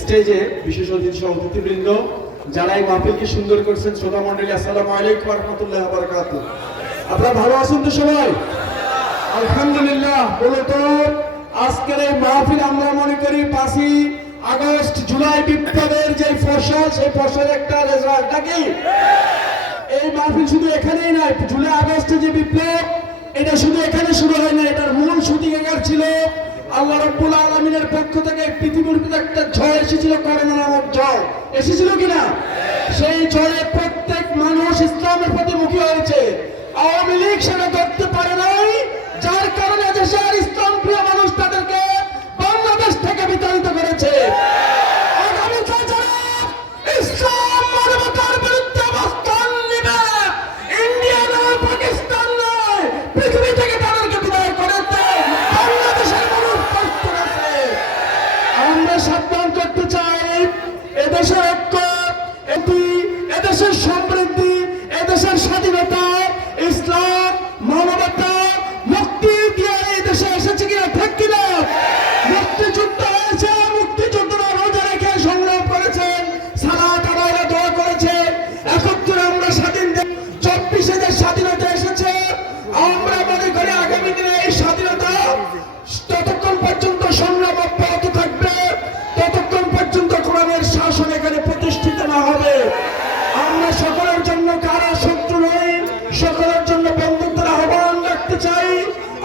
স্টেজে বিশেষ অতিথি অতিথিবৃন্দ যারা এই মাহফিলকে সুন্দর করছেন শ্রোতা মন্ডলী আসসালামু আলাইকুম রহমতুল্লাহ আপনারা ভালো আছেন তো সবাই? আলহামদুলিল্লাহ আজকের এই মাহফিল আমরা মনে করি পাঁচই আগস্ট, জুলাই বিপ্লবের যে ফসল, সেই একটা রেজাল্ট নাকি? এই মাহফিল শুধু এখানেই নয়, জুলাই আগস্টে যে বিপ্লব, এটা শুধু এখানে শুরু হয় না এটার মূল সূতিকাগার ছিল আল্লাহ রব্বুল আলমিনের পক্ষ থেকে ঝড় এসেছিল করোনা নামক ঝড় এসেছিল কিনা? সেই ঝড়ে প্রত্যেক মানুষ ইসলামের প্রতি মুখী হয়েছে। আওয়ামী লীগ সেটা করতে এদেশের ঐক্য এটি এদেশের সমৃদ্ধি কোরআনের শাসন এখানে প্রতিষ্ঠিত না হবে। আমরা সকলের জন্য কারা শত্রু নই, সকলের জন্য বন্ধুত্বের আহ্বান রাখতে চাই।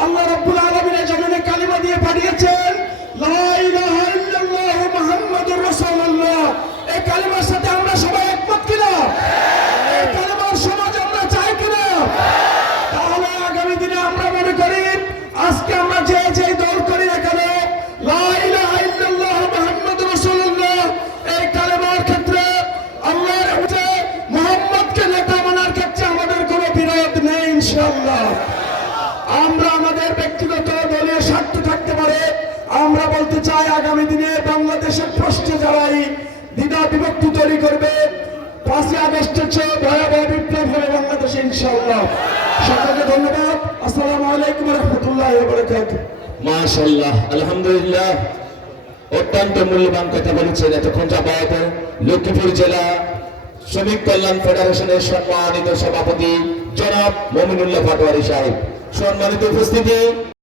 আল্লাহ রব্বুল আলমিনে যেখানে কালিমা দিয়ে পাঠিয়েছেন, লা ইলাহা ইল্লাল্লাহ মুহাম্মাদুর রাসূলুল্লাহ এই কালিমার সাথে আমরা সবাই একমত কিনা এই কালিমার সমাজ আমরা চাই কিনা তাহলে আগামী দিনে আমরা মনে করি আজকে আমরা যে যে দল করি না কেন লা ইলাহা ইল্লাল্লাহ মুহাম্মাদুর রাসূলুল্লাহ এই কালেমার ক্ষেত্রে আল্লাহর উঠে মুহাম্মদকে নেতা মানার ক্ষেত্রে আমাদের কোনো বিরোধ আমরা। আমাদের ব্যক্তিগত দলীয় স্বার্থ থাকতে পারে। আমরা বলতে চাই আগামী দিনে বাংলাদেশের প্রশ্নে যারাই দ্বিধা বিভক্তি তৈরি করবে, পাঁচই আগস্টের চেয়ে ভয়াবহ বিপ্লব হবে বাংলাদেশে ইনশাআল্লাহ। সকলকে ধন্যবাদ। আলাইকুম রহমতুল্লাহ মাশাল্লাহ আলহামদুলিল্লাহ। অত্যন্ত মূল্যবান কথা বলেছেন এতক্ষণ যাবত লক্ষ্মীপুর জেলা শ্রমিক কল্যাণ ফেডারেশনের সম্মানিত সভাপতি জনাব মমিনুল্লাহ পাটোয়ারি সাহেব। সম্মানিত উপস্থিতি।